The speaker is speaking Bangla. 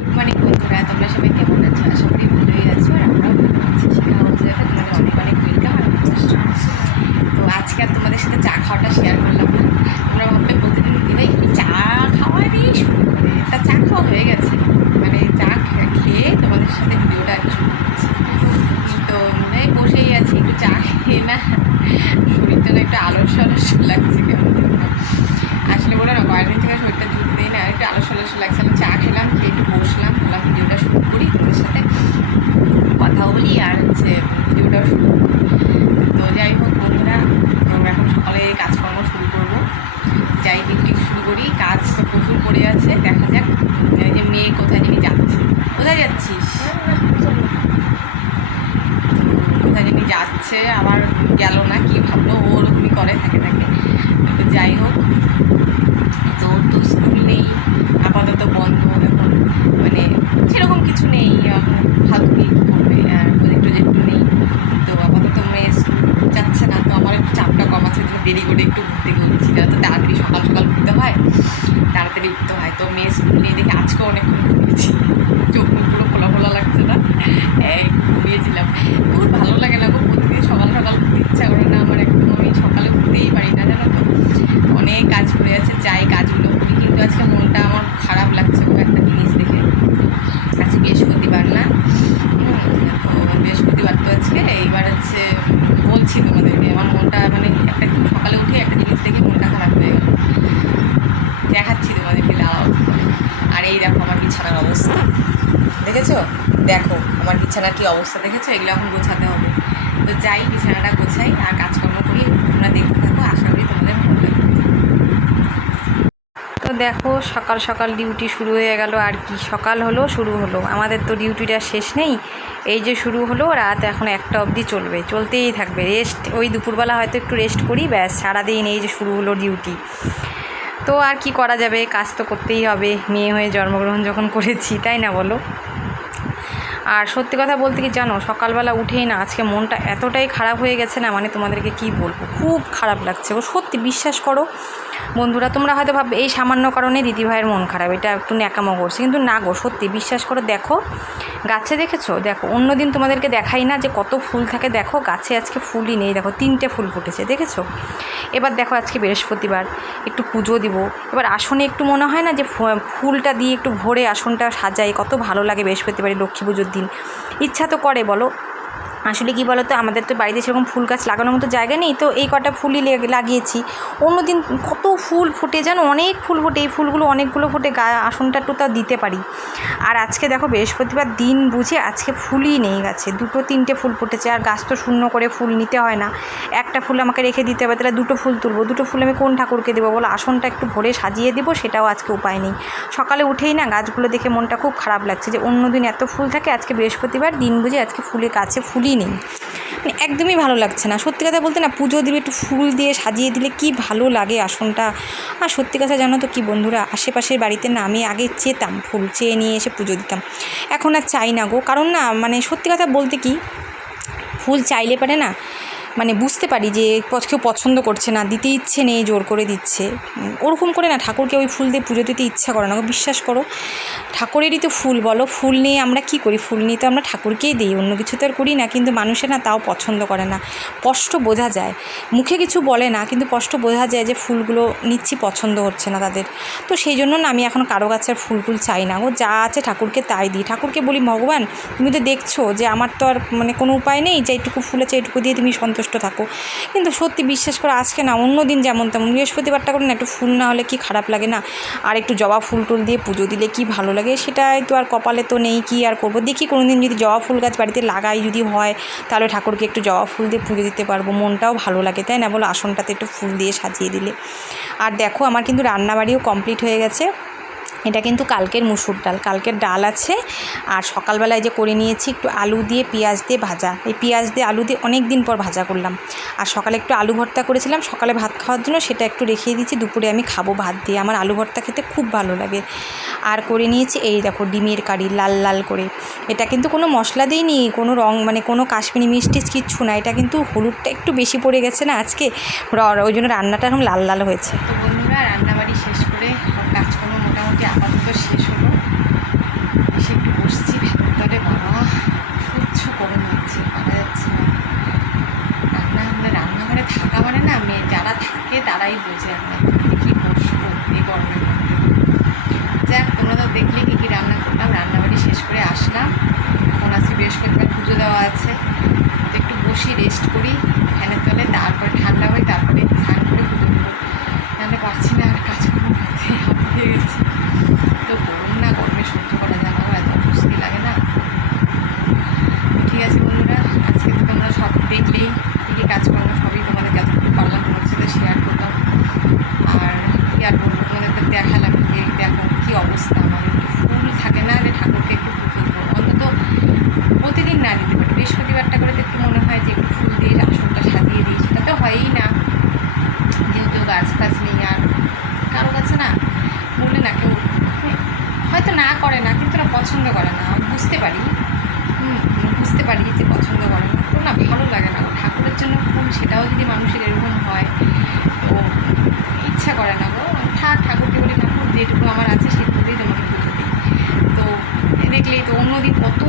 গুড মর্নিং বন্ধুরা, তোমরা সবাই কেমন আছো? আশা করি ভালোই আছো আর আমরাও ভালো আছি। শিখা হাউসে তোমাদের অনেক অনেক ওয়েলকাম আর নমস্কার। তো আজকে আর তোমাদের সাথে চা খাওয়াটা শেয়ার করলাম না। তোমরা ভাববে প্রতিদিন দিনে চা খাওয়া নিয়েই শুরু করে, তা চা খাওয়া হয়ে গেছে, মানে চা খেয়ে তোমাদের সাথে ভিডিওটা আর কি শুরু করছি। তো এই বসেই আছি, একটু চা খেয়ে না শরীরটা না একটু আলস্য আলস্য লাগছে কেমন আসলে বলো না, কয়েকদিন থেকে শরীরটা জুটতেই না, একটু আলস্য আলস্য লাগছে। আমি চা খেলাম, খেয়ে একটু বসলাম, বললাম ভিডিওটা শুরু করি, তোমাদের সাথে কথাও বলি আর ভিডিওটাও শুরু করি। তো যাই হোক বন্ধুরা, তো এখন সকালে কাজকর্ম শুরু করবো, যাই ডিউটি শুরু করি। কাজ তো প্রচুর পড়ে আছে, দেখা যাক। এই যে মেয়ে কোথায় যিনি যাচ্ছে, কোথায় যাচ্ছিস? কোথায় যিনি যাচ্ছে, আবার গেল না, কি ভাবলো, ও ওরকমই করে থাকে। তো যাই হোক, তো ওর তো স্কুল নেই, আপাতত বন্ধ এখন, মানে সেরকম কিছু নেই এখন, ফালতু কী করবে, আর প্রজেক্ট নেই। তো আপাতত মেয়ে স্কুল যাচ্ছে না, তো আমার একটু চাপটা কম আছে, দেরি করে একটু ঘুরতে গেছি না, তো তাড়াতাড়ি সকাল সকাল উঠতে হয়, তাড়াতাড়ি উঠতে হয়। তো মেয়ে স্কুল নেই দেখে আজকেও অনেকক্ষণ ঘুমিয়েছি, চোখ মুখ পুরো খোলা খোলা লাগছে না, ঘুমিয়েছিলাম। খুব ভালো লাগে না গো, প্রতিদিন সকাল সকাল উঠতে ইচ্ছা করে না আমার একদম, আমি সকালে উঠতেই পারি না, জানো তো। অনেক কাজ পড়ে আছে, যাই কাজগুলো করি, কিন্তু আজকে মনটা আমার খারাপ লাগছে ও একটা জিনিস দেখে। আজকে বৃহস্পতিবার না, তো বৃহস্পতিবার তো আজকে, এইবার হচ্ছে বলছি তোমাদেরকে, আমার মনটা মানে একটা সকালে উঠে একটা জিনিস দেখে মনটা খারাপ হয়ে গেল। দেখাচ্ছি তোমাদেরকে, দাঁড়াও। আর এই দেখো আমার বিছানার অবস্থা, দেখেছো? দেখো আমার বিছানার কী অবস্থা, দেখেছো? এগুলো এখন গোছাতে হবে। তো যাই, বিছানাটা গোছাই আর কাজকর্ম করি, তোমরা দেখতে থাকো, আশা করি তোমাদের ভালো লাগবে। তো দেখো সকাল সকাল ডিউটি শুরু হয়ে গেল, আর কি সকাল হলো শুরু হলো, আমাদের তো ডিউটিটা শেষ নেই, এই যে শুরু হলো, রাত এখন 1টা অবধি চলবে, চলতেই থাকবে। রেস্ট ওই দুপুরবেলা হয়তো একটু রেস্ট করি, ব্যাস সারাদিন এই যে শুরু হলো ডিউটি। তো আর কি করা যাবে, কাজ তো করতেই হবে, মেয়ে হয়ে জন্মগ্রহণ যখন করেছি, তাই না বলো? আর সত্যি কথা বলতে কি জানো, সকালবেলা উঠেই না আজকে মনটা এতটাই খারাপ হয়ে গেছে না, মানে তোমাদেরকে কি বলবো, খুব খারাপ লাগছে ও, সত্যি বিশ্বাস করো বন্ধুরা। তোমরা হয়তো ভাববে এই সামান্য কারণে দিদিভাইয়ের মন খারাপ, এটা একটু ন্যাকামো করছে, কিন্তু না গো, সত্যি বিশ্বাস করো। দেখো গাছে দেখেছো, দেখো অন্যদিন তোমাদেরকে দেখাই না যে কত ফুল থাকে, দেখো গাছে আজকে ফুলই নেই, দেখো 3টে ফুল ফুটেছে, দেখেছো? এবার দেখো আজকে বৃহস্পতিবার, একটু পুজো দিব, এবার আসনে একটু মনে হয় না যে ফুলটা দিয়ে একটু ভরে আসনটা সাজাই, কত ভালো লাগে বৃহস্পতিবারে, লক্ষ্মী পুজোর দিন। ইচ্ছা তো করে বলো, আসলে কি বলো তো, আমাদের তো বাড়িতে সেরকম ফুল গাছ লাগানোর মতো জায়গা নেই, তো এই কটা ফুলই লাগিয়েছি। অন্যদিন কত ফুল ফোটে জানো, অনেক ফুল ফোটে, এই ফুলগুলো অনেকগুলো ফোটে, আসনটা একটু তাও দিতে পারি। আর আজকে দেখো বৃহস্পতিবার দিন বুঝে আজকে ফুলই নেই গাছে, 2-3টে ফুল ফুটেছে, আর গাছ তো শূন্য করে ফুল নিতে হয় না, একটা ফুল আমাকে রেখে দিতে হবে, তাহলে 2টো ফুল তুলবো, 2টো ফুল আমি কোন ঠাকুরকে দেবো বলো? আসনটা একটু ভরে সাজিয়ে দেবো, সেটাও আজকে উপায় নেই। সকালে উঠেই না গাছগুলো দেখে মনটা খুব খারাপ লাগছে, যে অন্যদিন এত ফুল থাকে, আজকে বৃহস্পতিবার দিন বুঝে আজকে ফুলের গাছে ফুলই নেই, মানে একদমই ভালো লাগছে না। সত্যি কথা বলতে না, পুজো দিবে একটু ফুল দিয়ে সাজিয়ে দিলে কি ভালো লাগে আসনটা। আর সত্যি কথা জানো তো কি বন্ধুরা, আশেপাশের বাড়িতে না আমি আগে চেতাম, ফুল চেয়ে নিয়ে এসে পুজো দিতাম, এখন আর চাই না গো। কারণ না, মানে সত্যি কথা বলতে কি, ফুল চাইলে পারে না, মানে বুঝতে পারি যে কেউ পছন্দ করছে না, দিতে ইচ্ছে নেই, জোর করে দিচ্ছে, ওরকম করে না ঠাকুরকে ওই ফুল দিয়ে পুজো দিতে ইচ্ছা করে না গো, বিশ্বাস করো। ঠাকুরেরই তো ফুল বলো, ফুল নিয়ে আমরা কি করি, ফুল নিয়ে তো আমরা ঠাকুরকেই দিই, অন্য কিছু তো আর করি না, কিন্তু মানুষের না তাও পছন্দ করে না, স্পষ্ট বোঝা যায়, মুখে কিছু বলে না, কিন্তু স্পষ্ট বোঝা যায় যে ফুলগুলো নিচ্ছি পছন্দ হচ্ছে না তাদের। তো সেই জন্য না আমি এখন কারো গাছের ফুল চাই না গো, যা আছে ঠাকুরকে তাই দিই। ঠাকুরকে বলি, ভগবান তুমি তো দেখছো যে আমার তো আর মানে কোনো উপায় নেই, যে এইটুকু ফুল আছে এইটুকু দিয়ে তুমি সন্তুষ্ট থাকো। কিন্তু সত্যি বিশ্বাস করে আজকে না, অন্য দিন যেমন তেমন, বৃহস্পতিবারটা করে না একটু ফুল না হলে কি খারাপ লাগে না, আর একটু জবা ফুল টুল দিয়ে পুজো দিলে কি ভালো লাগে, সেটাই তো আর কপালে তো নেই, কি আর করবো। দেখি কোনো দিন যদি জবা ফুল গাছ বাড়িতে লাগাই যদি হয়, তাহলে ঠাকুরকে একটু জবা ফুল দিয়ে পুজো দিতে পারবো, মনটাও ভালো লাগে, তাই না বলো? আসনটাতে একটু ফুল দিয়ে সাজিয়ে দিলে। আর দেখো আমার কিন্তু রান্নাবাড়িও কমপ্লিট হয়ে গেছে, এটা কিন্তু কালকের মুসুর ডাল, কালকের ডাল আছে। আর সকালবেলায় যে করে নিয়েছি একটু আলু দিয়ে পেঁয়াজ দিয়ে ভাজা, এই পেঁয়াজ দিয়ে আলু দিয়ে অনেক দিন পর ভাজা করলাম। আর সকালে একটু আলু ভর্তা করেছিলাম সকালে ভাত খাওয়ার জন্য, সেটা একটু রেখে দিয়েছি, দুপুরে আমি খাবো ভাত দিয়ে, আমার আলু ভর্তা খেতে খুব ভালো লাগে। আর করে নিয়েছি এই দেখো ডিমের কারি, লাল লাল করে, এটা কিন্তু কোনো মশলা দিইনি, কোনো রং মানে কোনো কাশ্মীরি মিষ্টি কিচ্ছু না, এটা কিন্তু হলুদটা একটু বেশি পড়ে গেছে না আজকে, ওই জন্য রান্নাটা এখন লাল লাল হয়েছে। তো বন্ধুরা রান্নাবাড়ি শেষ করে কাজকর্ম মোটামুটি আপাতত শেষ হলো, যেটুকু আমার আছে সেটুকুতেই তোমাকে পুজো দিই। তো দেখলেই তো অন্যদিন কত